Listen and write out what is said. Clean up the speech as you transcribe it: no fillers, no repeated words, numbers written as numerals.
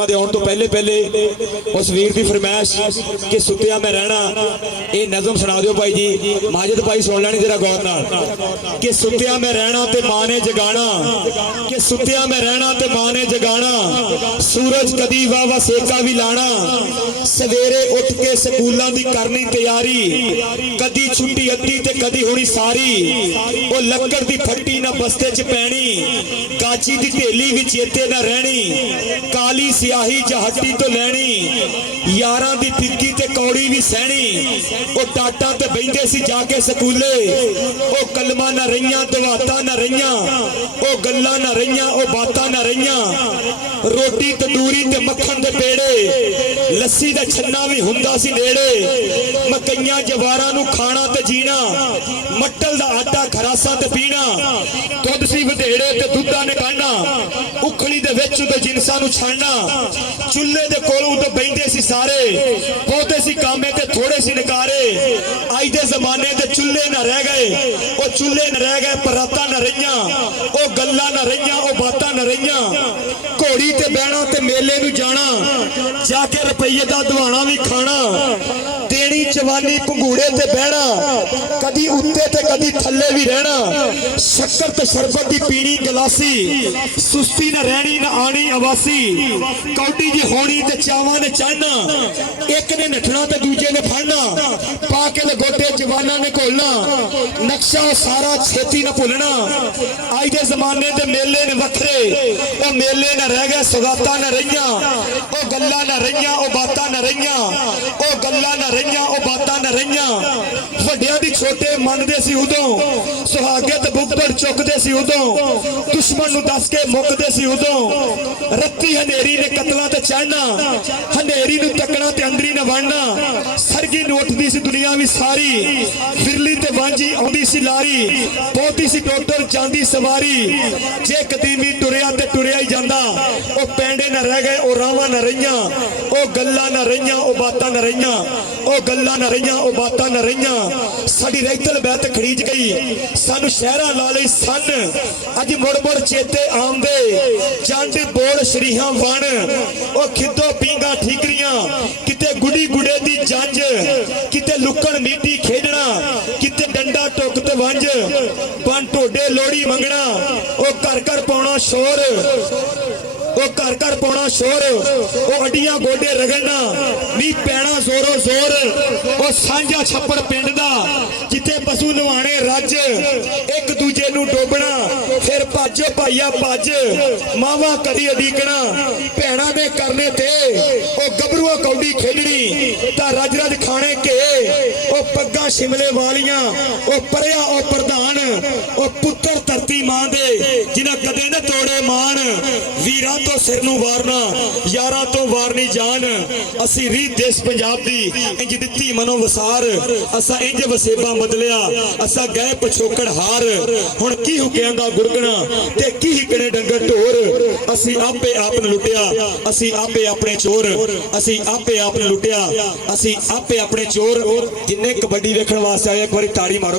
आने तो पहले पहले उस वीर की फरमाइश कि सुत्या मैं रहना, ये नज़म सुना दो भाई जी। माजिद भाई सुन लैनी जरा गौर नाल कि सुत्या मैं रहना ते मां ने जगाना, कि सुत्या मैं रहना ते मां ने जगाना, सूरज कदी वावा सेका भी लाना, सवेरे उठ के स्कूलों की करनी तैयारी, कदी छुट्टी अद्धी ते कदी होनी सारी, वो लक्कड़ की फट्टी ना बस्ते च पैनी, काची की ढेली भी चेते ना रहनी, काली सियाही जहटी तो लैनी, यारां दी फिक्की ते कौड़ी भी सहनी, वो टाटा ते बहिंदे सी जाके स्कूले, वो कलमा ना रहियां दवातां ना रहियां, वो गल्लां ना रहियां वो बातां ना रहियां, रोटी तंदूरी ते मक्खन दे पेड़े, लस्सी दा छन्ना भी हुंदा सी नेड़े, मकइयां जवारां नू खाना ते जीना, मट्टल दा आटा खरासा ते पीना, दुध सी वधेड़े ते दुद्धा ने काढ़ना, उखली दे विच उदे जिनसां नू छाड़ना, चुल्ले दे कोल उदे बहिंदे सी सारे, बहुते सी कामे ते थोड़े सी नकारे, अज दे जमाने दे चुल्ले ना रह गए, वो चुल्ले न रह गए परातां ना रहियां, वो गल्लां ना रहियां वो बातां ना रहियां, घोड़ी ते बहना ते मेले नू जाना, जाके रुपये दा दवाना भी खाना, देनी चवानी पंगूड़े ते बहना, कदी उत्ते ते कदी थल्ले भी रहना, शक्कर ते शरबत दी पीनी गलासी, सुस्ती ना रहनी ना आनी अवासी, कौडी जी होनी ते चावां ने चढ़ना, एक ने नठना ते दूजे ने फड़ना, पाके लगोटे जवाना ने घोलना, नक्शा सारा छेती न भुलना। अज के जमाने दे मेले ने वखरे, वो मेले न रह गए सौगातां न रहियां, वो गल्लां न रहियां वो बातां न रहियां, वो गल्लां न रहियां वो बातां न रहियां, वड्डियां दी छोटे मनदे सी उदों, सुहागे ते बुगदड़ चुकदे सी उदों, दुश्मन नू दस के मुकदे सी उदों, रत्ती हनेरी ने कतलां ते चढ़ना, हनेरी नू तकना ते अंदरी न वड़ना, सरगी नू उठदी सी दुनिया भी सारी, फिरली ते वांझी आउंदी सी लारी, बहुती सी डॉक्टर जांदी सवारी, जे कदीमी टुरिया ते टुरिया ही जांदा, ओ पैंडे न रह गए ओ रावां न रहियां, ओ गल्लां न रहियां ओ बातां न रहियां, ओ गल्लां न रहियां ओ बातां न रहियां, साडी रैतल बैत खड़ीज गई, सानू शहरां ला लई सन, अज मुड़ मुड़ चेते आउंदे, जंड बोल शरीहां वण, ओ खिद्दो पींगा ठीकरियां, किते गुड़ी गुड़े दी जंज, किते लुकण मीटी खेडना, किते डंडा टुक ते वंज, बन टोडे लोड़ी मंगना, ओ घर घर पाउणा शोर, वो घर घर पाउणा शोर, वो अड्डियां गोडे रगड़ना, नी पैना जोरो जोर, वो सांझा छप्पड़ पिंड दा, जिथे पशु नवाणे रज, एक दूजे नू डोबना, फिर भज भाईया भज, मावा करी अडीकना, भैणा ने करने ते, वो गभरूआ कौडी खेडनी, ता रज रज खाने के, वो पग्गा शिमले वालियां, वो परिया ओ प्रधान, वो पुत्तर धरती मां दे, जिन्हां कदे न तोड़े मान, वीरां तो सिर नू वारना, यारां तो वारनी जान, असी रीत देश पंजाब दी इंज दित्ती मनो वसार, असा इंज वसेबा बदलिया, असा गए पछोकड़ हार, हुण की हुक्यां दा गुरगना ते की हिकने डंगर ढोर, असी आपे आप नू लुटिया, असी आपे अपने चोर, असी आपे आप नू लुटिया, असी आपे अपने चोर। जिन्ने कबड्डी देखण वास्ते आए एक बारी ताड़ी मारो।